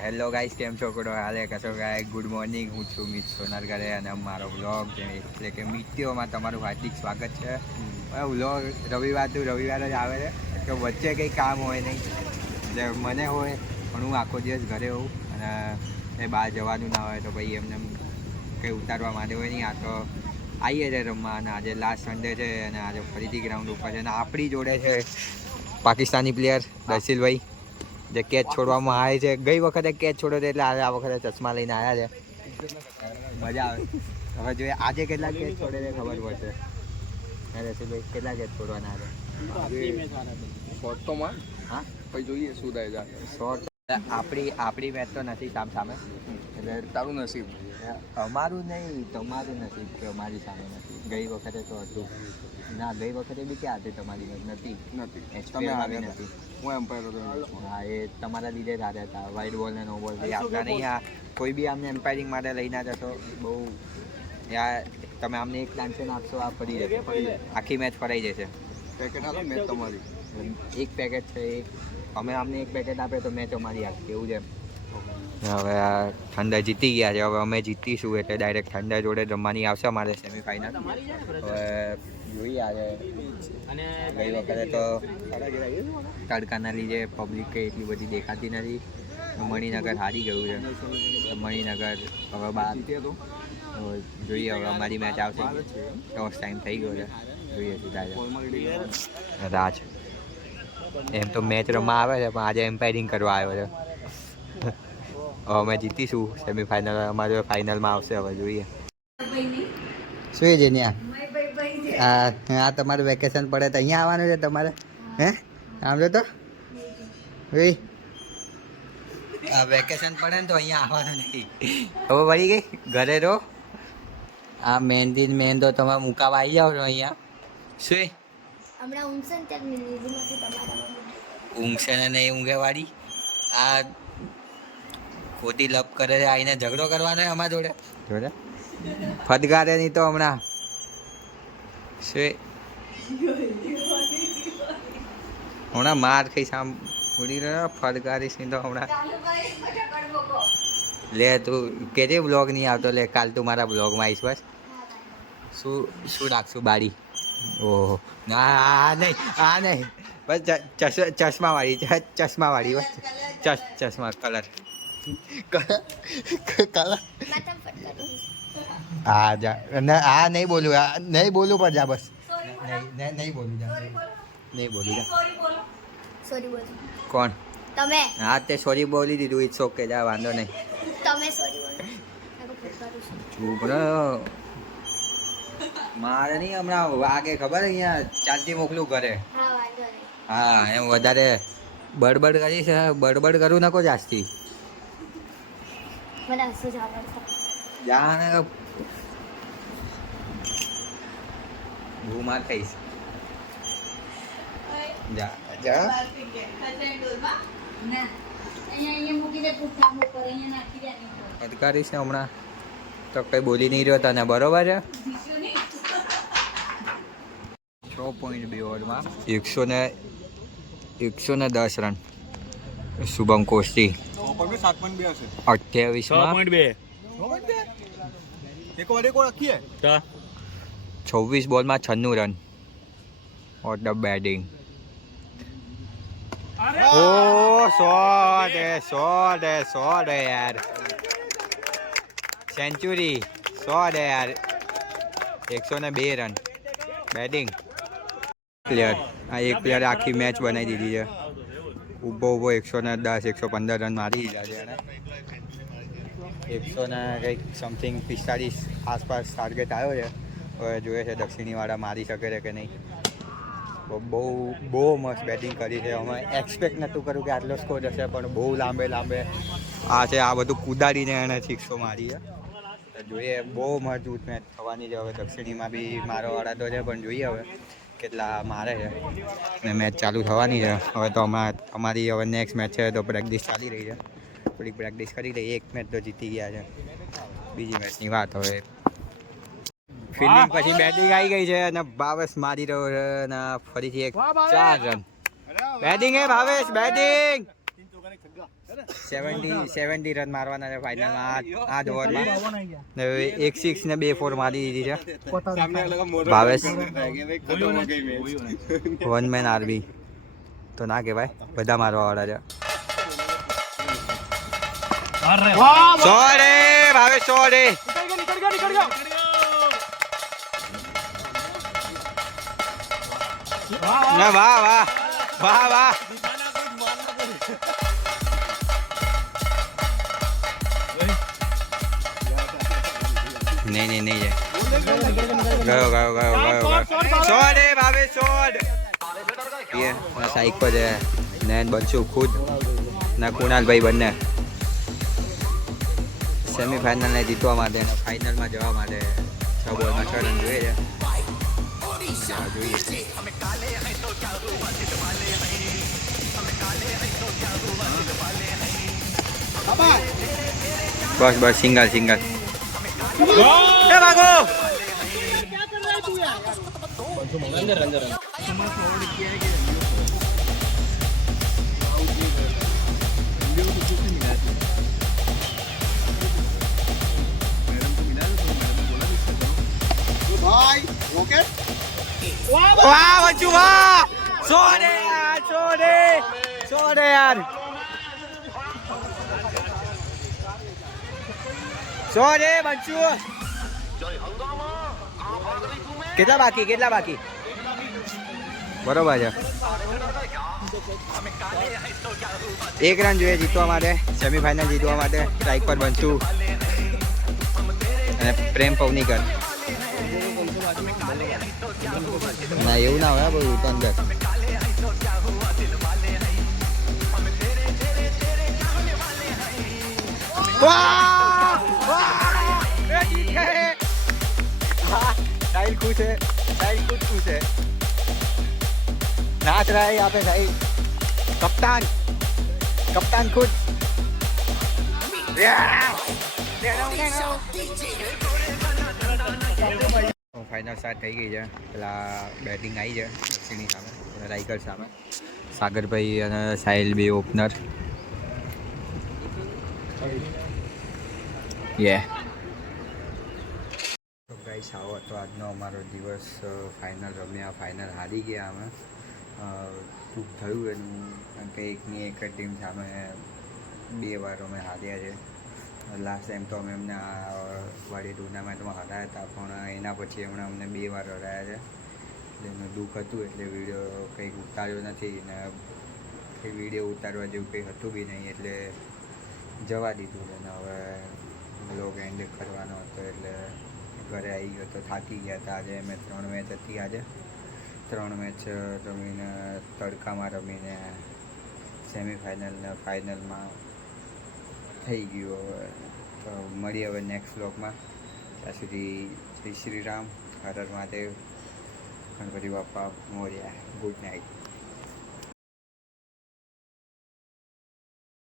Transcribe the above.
Hello guys, કેમ છો? કોડો હાલે કશો ગાય? ગુડ મોર્નિંગ, હું છું મિત સોનારગરે અને મારો વ્લોગ એટલે કે મિત્યોમાં તમારું હાર્દિક સ્વાગત છે. વ્લોગ રવિવાર જ આવે છે તો વચ્ચે કંઈ કામ હોય નહીં એટલે મને હોય પણ હું આખો દિવસ ઘરે હોઉં અને એ બહાર જવાનું ના હોય તો ભાઈ એમને કંઈ ઉતારવા માંડે હોય નહીં. આ તો આવીએ છે રમવા અને આજે લાસ્ટ સન્ડે છે અને આજે ફરીથી ગ્રાઉન્ડ ઉપર છે અને આપણી જોડે છે પાકિસ્તાની પ્લેયર દર્શિલભાઈ જે કેચ છોડવામાં આવે છે. ગઈ વખતે કેચ છોડ્યો હતો એટલે આ વખતે ચશ્મા લઈને આવ્યા છે. મજા આવે. હવે જોઈએ આજે કેટલા કેચ છોડે છે ખબર પડશે. રસીભાઈ કેટલા કેચ છોડવાના હતા? શોર્ટ તો માં હા પછી જોઈએ શું થાય છે. શોર્ટ આપણી મેચ તો નથી સામે એટલે તારું નસીબ. અમારું નહીં, તમારું નસીબ કે અમારી સામે નથી. ગઈ વખતે તો હતું ના, ગઈ વખતે બી ક્યાં હતી તમારી મેચ? નથી. તમે આવી નથી. હું એમ્પાયર હતો. હા, એ તમારા લીધે જ હાર્યા હતા. વાઇડ બોલ ને નો બોલ એ આપતા નહીં. આ કોઈ બી આમને એમ્પાયરિંગ માટે લઈને જતો બહુ યાર તમે આમને એક ટેન્શન આપશો આ ફરી જશે, આખી મેચ ફરાઈ જશે. પેકેટ આપી મેચ તમારી. એક પેકેટ છે એ અમે આમને એક પેકેટ આપે તો મેચ અમારી આખી એવું છે. હવે આ ઠંડા જીતી ગયા છે. હવે અમે જીતીશું એટલે ડાયરેક્ટ ઠંડા જોડે રમવાની આવશે અમારે સેમિફાઇનલ. હવે જોઈએ આજે ગઈ વખતે તો તડકાના લીધે પબ્લિક કંઈ એટલી બધી દેખાતી નથી. મણિનગર હારી ગયું છે તો મણિનગર હવે બાર જોઈએ. હવે અમારી મેચ આવશે, ટોસ ટાઈમ થઈ ગયો છે, જોઈએ શું થાય. રાજ એમ તો મેચ રમવા આવે છે પણ આજે એમ્પાયરિંગ કરવા આવ્યો છે. હવે અમે જીતીશું સેમિફાઇનલ, અમારે ફાઇનલમાં આવશે. હવે જોઈએ શું છે ત્યાં. હા, તમારું વેકેશન પડે તો અહીંયા આવવાનું છે તમારે. હે આમ તો ભાઈ વેકેશન પડે ને તો અહીંયા આવવાનું નહીં. ખબર પડી ગઈ? ઘરે રહો. આ મહેંદી મેન તો તમે મુકાવા આવી જાઓ છો અહીંયા. શું ઊંઘશે ને નહીં ઊંઘે વાળી આ ખોટી લપ કરે છે. આઈને ઝઘડો કરવાનો અમારા જોડે ફટકારે નહીં તો હમણાં શું હમણાં માર ખાઈ સામ છોડી રહ્યો ફટકારીશ નહીં તો હમણાં લે તું કેજે બ્લોગ નહીં આવતો. લે કાલ તું મારા બ્લોગમાં આવીશ બસ. શું રાખશું બારી? ઓહો ના, આ નહીં બસ ચશ્માવાળી બસ. ચશ્મા કલર હા જા આ નહીં બોલું, નહીં બોલું પણ જા બસ. નહીં બોલું જા, નહીં બોલું જા. કોણ? તમે. હા તે સોરી બોલી દીધું. ઇટ્સ ઓકે, જા વાંધો નહીં. તમે સોરી બોલો. ચૂપ રહો. મારે નહીં હમણાં વાગે ખબર અહીંયા ચાલતી મોકલું ઘરે. હા એમ વધારે બડબડ કરી છે. બડબડ કરું નાખો જાસ્તી. જાને હું માર ખાઈશ. જા જા અધકારી છે હમણાં તો કઈ બોલી નહીં રહ્યો તને. બરોબર છે. 6.2 ઓવરમાં 110 રન. શુભમ કોસ્ટી 26 બોલમાં 96 રન. What the batting. ઓ 100 યાર. સેન્ચુરી 100 યાર. 102 રન બેટિંગ. પ્લેયર આ એક પ્લેયર આખી મેચ બનાવી દીધી છે. ઊભો 110 115 રન મારી દીધા છે એને. 100 કંઈક સમથિંગ 45 આસપાસ ટાર્ગેટ આવ્યો છે. હવે જોઈએ છે દક્ષિણીવાળા મારી શકે છે કે નહીં. બહુ મસ્ત બેટિંગ કરી છે. અમે એક્સપેક્ટ નહોતું કર્યું કે આટલો સ્કોર હશે પણ બહુ લાંબે આ છે. આ બધું કુદાડીને એને 600 મારી છે. જોઈએ બહુ મજબૂત મેચ થવાની છે. હવે દક્ષિણીમાં બી મારોવાળા તો છે પણ જોઈએ હવે કેટલા મારે છે ને મેચ ચાલુ થવાની છે. હવે તો અમારી હવે નેક્સ્ટ મેચ છે તો પ્રેક્ટિસ ચાલી રહી છે. થોડીક પ્રેક્ટિસ કરી રહી. એક મેચ તો જીતી ગયા છે. બીજી મેચની વાત હવે ફિલ્ડિંગ પછી બેટિંગ આવી ગઈ છે અને ભાવેશ મારી રહ્યો છે અને ફરીથી એક 4 રન. બેટિંગ હે ભાવેશ, બેટિંગ 70 રન મારવાના છે ફાઇનલમાં આ ઓવરમાં. ને હવે 1 6 ને 2 4 મારી દીધી છે ભાવેશ. વન મેન આરબી તો ના કહેવાય, બધા મારવા વાળા છે. સોરે ભાવેશ સોરે. વાહ વાહ વાહ વાહ. નહીં ગયો સોડે ભાવે સોડ. સાઈક પર છે નયન બનશું ખુદ ના કુણાલભાઈ બંને સેમીફાઇનલને જીતવા માટે અને ફાઇનલમાં જવા માટે 6 બોલમાં 6 રન જોઈએ છે. બસ સિંગલ ભાગો. ભાઈ ઓકે વાહ બચ્ચુ વાહ. સોડે યાર સોડે બચ્ચુ. કેટલા બાકી બરોબર છે. 1 રન જોઈએ જીતવા માટે, સેમીફાઇનલ જીતવા માટે. સ્ટ્રાઇક પર બનશું અને પ્રેમ પવનીકર. ના એવું ના હોય બધું તો અંદર. साहिल खुश है, साहिल खुद खुश है. नाच रहा है यहाँ पे साहिल. कप्तान खुद. ફાઇનલ સ્ટાર્ટ થઈ ગઈ છે. પેલા બેટિંગ આવી છે દક્ષિણની સામે, રાઈકર સામે. સાગરભાઈ અને સાહિલ બે ઓપનર. ગાઈસ આવો હતો આજનો અમારો દિવસ. ફાઇનલ રમ્યા, ફાઇનલ હારી ગયા અમે. દુઃખ થયું એનું, કારણ કે એકની એક ટીમ સામે 2 વાર અમે હાર્યા છે. લાસ્ટ ટાઈમ તો અમે એમને વાળી ટુર્નામેન્ટમાં હરાયા હતા, પણ એના પછી હમણાં અમને 2 વાર હરાયા છે. એટલે એનું દુઃખ હતું, એટલે વિડીયો કંઈક ઉતાર્યો નથી ને એ વિડીયો ઉતારવા જેવું કંઈ હતું બી નહીં, એટલે જવા દીધું. અને હવે બ્લોગ એન્ડ કરવાનો હતો એટલે ઘરે આવી ગયો તો થાકી ગયા હતા. આજે મેં 3 મેચ હતી. આજે 3 મેચ રમીને તડકામાં રમીને સેમીફાઇનલ ને ફાઇનલમાં થઈ ગયું. હવે તો મળીએ હવે નેક્સ્ટ બ્લોગમાં. ત્યાં સુધી જય શ્રી રામ, હર હર મહાદેવ, ગણપતિ બાપ્પા મોર્યા. Good night.